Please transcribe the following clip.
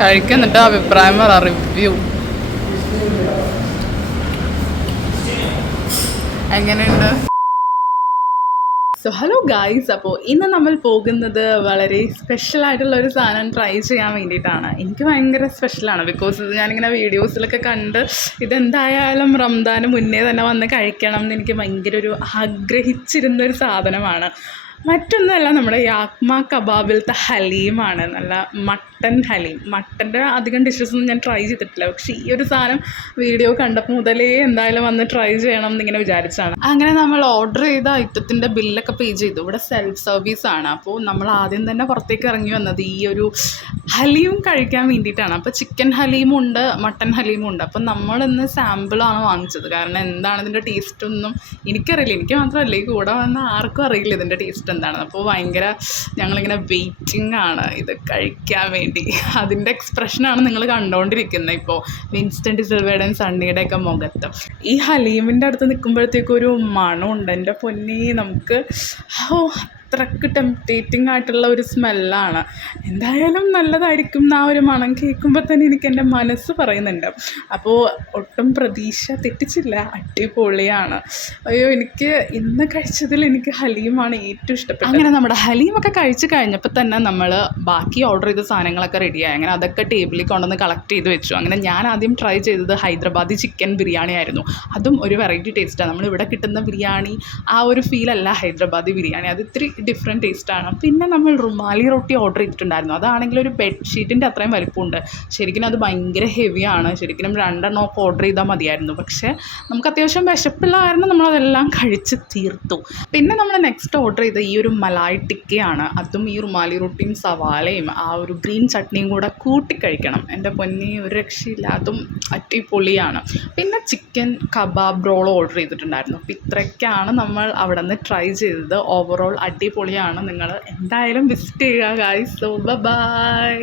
കഴിക്കുന്നിട്ട് അഭിപ്രായം പറ, റിവ്യൂ എങ്ങനെയുണ്ട്? സോ ഹലോ ഗായ്സ്, അപ്പോൾ ഇന്ന് നമ്മൾ പോകുന്നത് വളരെ സ്പെഷ്യലായിട്ടുള്ള ഒരു സാധനം ട്രൈ ചെയ്യാൻ വേണ്ടിയിട്ടാണ്. എനിക്ക് ഭയങ്കര സ്പെഷ്യലാണ്, ബിക്കോസ് ഇത് ഞാനിങ്ങനെ വീഡിയോസിലൊക്കെ കണ്ട് ഇതെന്തായാലും റംദാന് മുന്നേ തന്നെ വന്ന് കഴിക്കണം എന്ന് എനിക്ക് ഭയങ്കര ഒരു ആഗ്രഹിച്ചിരുന്നൊരു സാധനമാണ്. മറ്റൊന്നുമല്ല, നമ്മുടെ യാക്മ കബാബിലത്തെ ഹലീമാണ്. നല്ല മട്ടൻ ഹലീം. മട്ടൻ്റെ അധികം ഡിഷസൊന്നും ഞാൻ ട്രൈ ചെയ്തിട്ടില്ല, പക്ഷേ ഈ ഒരു സാധനം വീഡിയോ കണ്ടപ്പോൾ മുതലേ എന്തായാലും വന്ന് ട്രൈ ചെയ്യണം എന്നിങ്ങനെ വിചാരിച്ചാണ്. അങ്ങനെ നമ്മൾ ഓർഡർ ചെയ്ത ഐറ്റത്തിൻ്റെ ബില്ലൊക്കെ പേ ചെയ്തു. ഇവിടെ സെൽഫ് സർവീസാണ്. അപ്പോൾ നമ്മൾ ആദ്യം തന്നെ പുറത്തേക്ക് ഇറങ്ങി വന്നത് ഈ ഒരു ഹലീം കഴിക്കാൻ വേണ്ടിയിട്ടാണ്. അപ്പോൾ ചിക്കൻ ഹലീമുണ്ട്, മട്ടൻ ഹലീമുണ്ട്. അപ്പോൾ നമ്മളിന്ന് സാമ്പിളാണ് വാങ്ങിച്ചത്. കാരണം എന്താണ് ഇതിൻ്റെ ടേസ്റ്റൊന്നും എനിക്കറിയില്ല. എനിക്ക് മാത്രമല്ല, ഈ കൂടെ വന്ന ആർക്കും അറിയില്ല ഇതിൻ്റെ ടേസ്റ്റ് എന്താണെന്ന്. അപ്പോൾ ഭയങ്കര ഞങ്ങളിങ്ങനെ വെയിറ്റിംഗ് ആണ് ഇത് കഴിക്കാൻ വേണ്ടി. അതിൻ്റെ എക്സ്പ്രഷനാണ് നിങ്ങൾ കണ്ടുകൊണ്ടിരിക്കുന്നത് ഇപ്പോൾ വിൻസ്റ്റൺ സിൽവയുടെയും സണ്ണിയുടെയൊക്കെ മുഖത്ത്. ഈ ഹലീമിൻ്റെ അടുത്ത് നിൽക്കുമ്പോഴത്തേക്കും ഒരു മണമുണ്ട്, എൻ്റെ പൊന്നേ. നമുക്ക് അത്രക്ക് ടെംപ്റ്റേറ്റിംഗ് ആയിട്ടുള്ള ഒരു സ്മെല്ലാണ്. എന്തായാലും നല്ലതായിരിക്കും എന്ന് ആ ഒരു മണം കേൾക്കുമ്പോൾ തന്നെ എനിക്ക് എൻ്റെ മനസ്സ് പറയുന്നുണ്ട്. അപ്പോൾ ഒട്ടും പ്രതീക്ഷ തെറ്റിച്ചില്ല, അടിപൊളിയാണ്. അയ്യോ, എനിക്ക് ഇന്ന് കഴിച്ചതിൽ എനിക്ക് ഹലീമാണ് ഏറ്റവും ഇഷ്ടപ്പെട്ടത്. അങ്ങനെ നമ്മുടെ ഹലീമൊക്കെ കഴിച്ച് കഴിഞ്ഞപ്പോൾ തന്നെ നമ്മൾ ബാക്കി ഓർഡർ ചെയ്ത സാധനങ്ങളൊക്കെ റെഡിയായി. അങ്ങനെ അതൊക്കെ ടേബിളിൽ കൊണ്ടുവന്ന് കളക്ട് ചെയ്ത് വെച്ചു. അങ്ങനെ ഞാൻ ആദ്യം ട്രൈ ചെയ്തത് ഹൈദരാബാദി ചിക്കൻ ബിരിയാണി ആയിരുന്നു. അതും ഒരു വെറൈറ്റി ടേസ്റ്റാണ്. നമ്മളിവിടെ കിട്ടുന്ന ബിരിയാണി ആ ഒരു ഫീലല്ല ഹൈദരാബാദി ബിരിയാണി, അത് ഇത്തിരി ഡിഫറെൻറ്റ് ടേസ്റ്റാണ്. പിന്നെ നമ്മൾ റുമാലി റൊട്ടി ഓർഡർ ചെയ്തിട്ടുണ്ടായിരുന്നു. അതാണെങ്കിൽ ഒരു ബെഡ്ഷീറ്റിൻ്റെ അത്രയും വലിപ്പമുണ്ട്. ശരിക്കും അത് ഭയങ്കര ഹെവിയാണ്. ശരിക്കും 2 എണ്ണമൊക്കെ ഓർഡർ ചെയ്താൽ മതിയായിരുന്നു. പക്ഷേ നമുക്ക് അത്യാവശ്യം വിശപ്പുള്ള കാരണം നമ്മളതെല്ലാം കഴിച്ച് തീർത്തു. പിന്നെ നമ്മൾ നെക്സ്റ്റ് ഓർഡർ ചെയ്ത ഈ ഒരു മലായ് ടിക്കയാണ്. അതും ഈ റുമാലി റൊട്ടിയും സവാളയും ആ ഒരു ഗ്രീൻ ചട്നിയും കൂടെ കൂട്ടി കഴിക്കണം. എൻ്റെ പൊന്നി, ഒരു രക്ഷയില്ല, അതും അടിപൊളിയാണ്. പിന്നെ ചിക്കൻ കബാബ് റോൾ ഓർഡർ ചെയ്തിട്ടുണ്ടായിരുന്നു. അപ്പോൾ ഇത്രയൊക്കെയാണ് നമ്മൾ അവിടെ നിന്ന് ട്രൈ ചെയ്തത്. ഓവറോൾ അടിപൊളിയാണ്. നിങ്ങൾ എന്തായാലും വിസിറ്റ് ചെയ്യുക ഗൈസ്. So by.